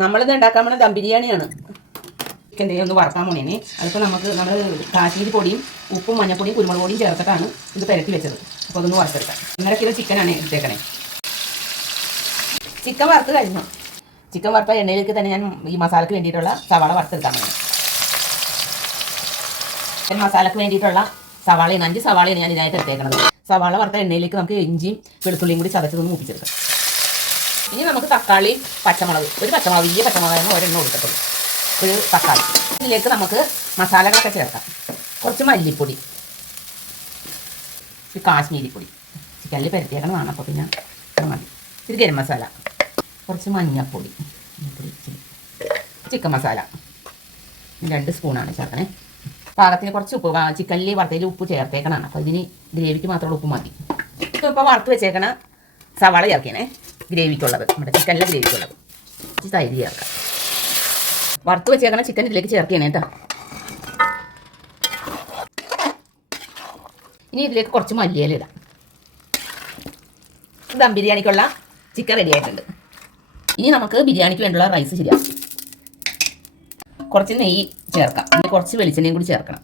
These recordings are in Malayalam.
നമ്മളിത് ഉണ്ടാക്കാൻ പോണ ദം ബിരിയാണിയാണ്. ചിക്കൻ്റെ ഒന്ന് വറക്കാൻ പോണേനെ. അതിപ്പോൾ നമ്മൾ കാശ്മീരി പൊടിയും ഉപ്പും മഞ്ഞപ്പൊടിയും കുരുമുളക് പൊടിയും ചേർത്തിട്ടാണ് ഇത് പുരട്ടി വെച്ചത്. അപ്പോൾ അതൊന്ന് വറുത്തെടുക്കാം. 1.5 കിലോ ചിക്കനാണ് എടുത്തേക്കണേ. ചിക്കൻ വറുത്ത് കഴിഞ്ഞു. ചിക്കൻ വറുത്ത എണ്ണയിലേക്ക് തന്നെ ഞാൻ ഈ മസാലയ്ക്ക് വേണ്ടിയിട്ടുള്ള സവാള വറുത്തെടുക്കാൻ വേണം. ചിക്കൻ മസാലയ്ക്ക് വേണ്ടിയിട്ടുള്ള സവാളയാണ് 5 സവാളയാണ് ഞാൻ ഇതിനായിട്ട് എടുത്തേക്കണത്. സവാള വറുത്ത എണ്ണയിലേക്ക് നമുക്ക് ഇഞ്ചിയും വെളുത്തുള്ളിയും കൂടി ചതച്ചതൊന്ന് മൂപ്പിച്ചെടുക്കാം. ഇനി നമുക്ക് തക്കാളി, പച്ചമുളക്, ഒരു പച്ചമുളക്, വലിയ പച്ചമുളകാണ് ഒരെണ്ണം കൊടുക്കത്തുള്ളൂ. ഒരു തക്കാളി. ഇതിലേക്ക് നമുക്ക് മസാലകളൊക്കെ ചേർക്കാം. കുറച്ച് മല്ലിപ്പൊടി, ഒരു കാശ്മീരി പൊടി, ചിക്കനിൽ പുരട്ടിയേക്കണതാണ്. അപ്പോൾ പിന്നെ മതി. ഇത് ഗരം മസാല, കുറച്ച് മഞ്ഞൾപ്പൊടി, ചിക്കൻ മസാല 2 സ്പൂണാണ് ചേർക്കണേ. പാകത്തിന് കുറച്ച് ഉപ്പ്, ചിക്കനിൽ വറുത്തതിൽ ഉപ്പ് ചേർത്തേക്കണതാണ്. അപ്പോൾ ഇതിന് ഗ്രേവിക്ക് മാത്രമുള്ള ഉപ്പ് മതി. ഇപ്പോൾ വറുത്ത് വെച്ചേക്കണ സവാള ചേർക്കണേ. ഗ്രേവിക്കുള്ളത്, നമ്മുടെ ചിക്കനിലെ ഗ്രേവിക്കുള്ളത്. തൈര് ചേർക്കാം. വറുത്ത് വെച്ചേക്കണ ചിക്കൻ ഇതിലേക്ക് ചേർക്കണേ കേട്ടോ. ഇനി ഇതിലേക്ക് കുറച്ച് മല്ലിയില ഇടാം. ദം ബിരിയാണിക്കുള്ള ചിക്കൻ റെഡി ആയിട്ടുണ്ട്. ഇനി നമുക്ക് ബിരിയാണിക്ക് വേണ്ടിയുള്ള റൈസ് ശരിയാക്കാം. കുറച്ച് നെയ്യ് ചേർക്കാം. ഇനി കുറച്ച് വെളിച്ചെണ്ണയും കൂടി ചേർക്കണം.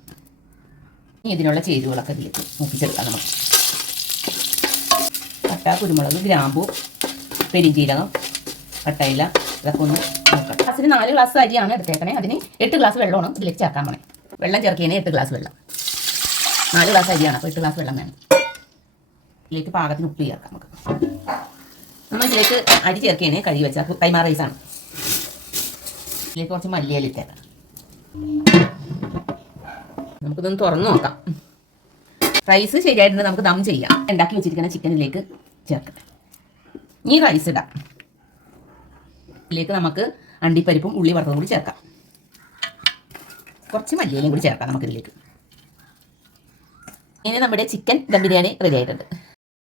ഇനി ഇതിനുള്ള ചേരുവകളൊക്കെ ഇതിലേക്ക് മൂപ്പിച്ചെടുക്കാം. നമുക്ക് പട്ട, കുരുമുളക്, ഗ്രാമ്പൂ, പെരിഞ്ചീരകം, കട്ടയില, ഇതൊക്കെ ഒന്ന് നോക്കാം. ഗ്ലാസ്സിന് 4 ഗ്ലാസ് അരിയാണ് എടുത്തേക്കണേ. അതിന് 8 ഗ്ലാസ് വെള്ളമാണ് ഇതിലേക്ക് ചേർക്കാൻ പോണേ. വെള്ളം ചേർക്കിയതിന് 8 ഗ്ലാസ് വെള്ളം. 4 ഗ്ലാസ് അരിയാണ്, അപ്പോൾ 8 ഗ്ലാസ് വെള്ളം വേണം. ഇതിലേക്ക് പാകത്തിന് ഉപ്പ് ചേർക്കാം. നമ്മൾ ഇതിലേക്ക് അരി ചേർക്കിയതിന് കഴുകി വെച്ചാൽ കൈമാ റൈസാണ്. ഇതിലേക്ക് കുറച്ച് മല്ലിയില ഇട്ടേക്കാം. നമുക്കിതൊന്ന് തുറന്ന് നോക്കാം. റൈസ് ശരിയായിട്ടുണ്ട്. നമുക്ക് ദം ചെയ്യാം. ഉണ്ടാക്കി വെച്ചിരിക്കുന്ന ചിക്കനിലേക്ക് ചേർക്കാം. ഈ റൈസ് ഇടാം. ഇതിലേക്ക് നമുക്ക് അണ്ടിപ്പരിപ്പും ഉള്ളി വറുത്തതും കൂടി ചേർക്കാം. കുറച്ച് മല്ലിയിലയും കൂടി ചേർക്കാം നമുക്കിതിലേക്ക്. ഇനി നമ്മുടെ ചിക്കൻ ദം ബിരിയാണി റെഡി ആയിട്ടുണ്ട്.